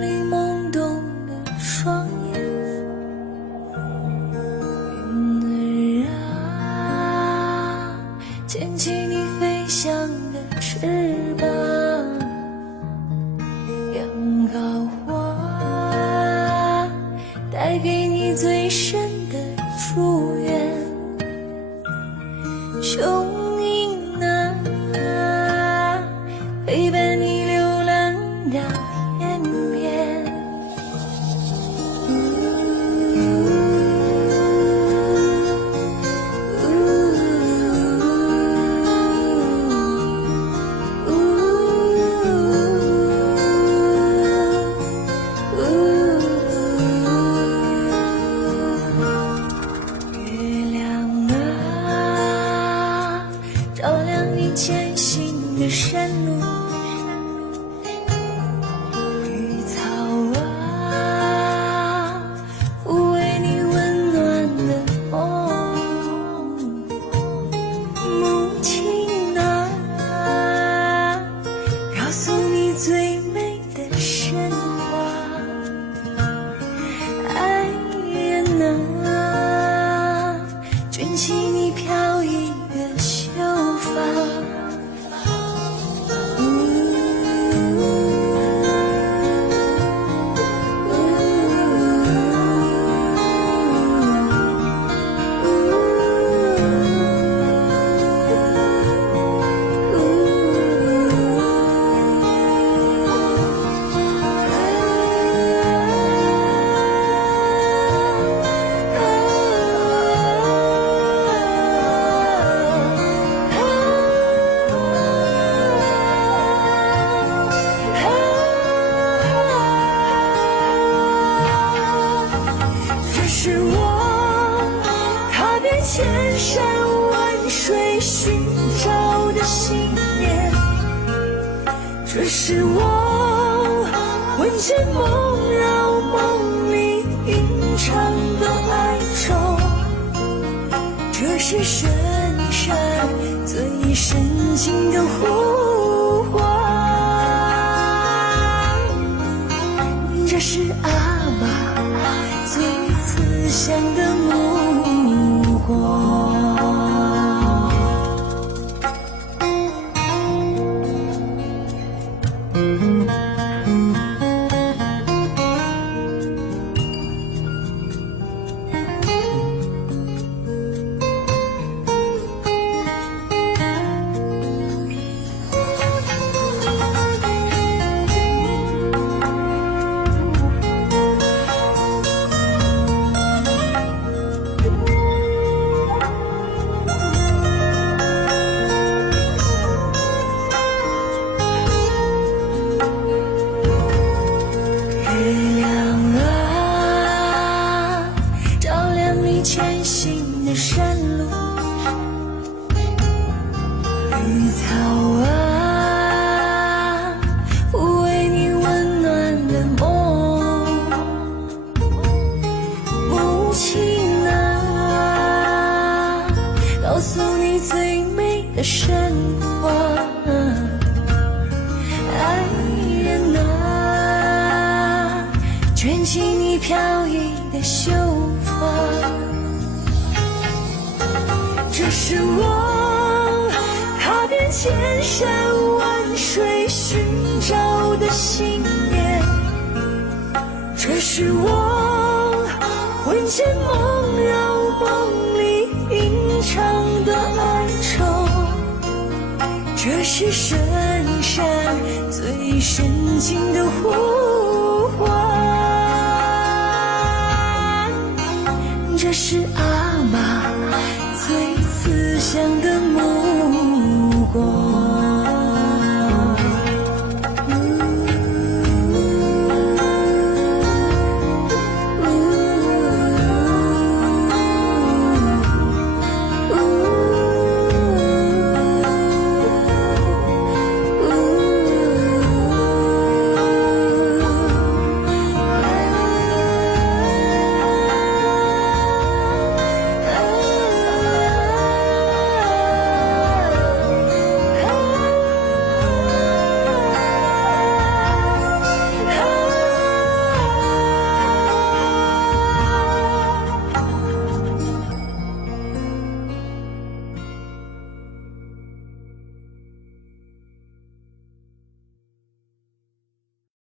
里懵懂的双眼。云儿啊，牵起你飞翔的翅膀，阳高花带给你最深的祝愿。雄鹰啊，陪伴你流浪到天边。月亮啊，照亮你前行的山路。绿草啊，抚慰你温暖的梦。母亲啊，告诉你最美的神话。爱人啊，卷起你飘逸的秀发。这是我踏遍千山万水寻找的信念，这是我魂牵梦绕梦里吟唱的哀愁，这是深山最深情的呼唤，这是阿妈最慈祥的目光。前行的山路，绿草啊，抚慰你温暖的梦。母亲啊，告诉你最美的神话。爱人啊，卷起你飘逸的秀发。这是我踏遍千山万水寻找的信念，这是我魂牵梦绕梦里吟唱的哀愁，这是深山最深情的呼唤，这是阿妈最慈祥的梦。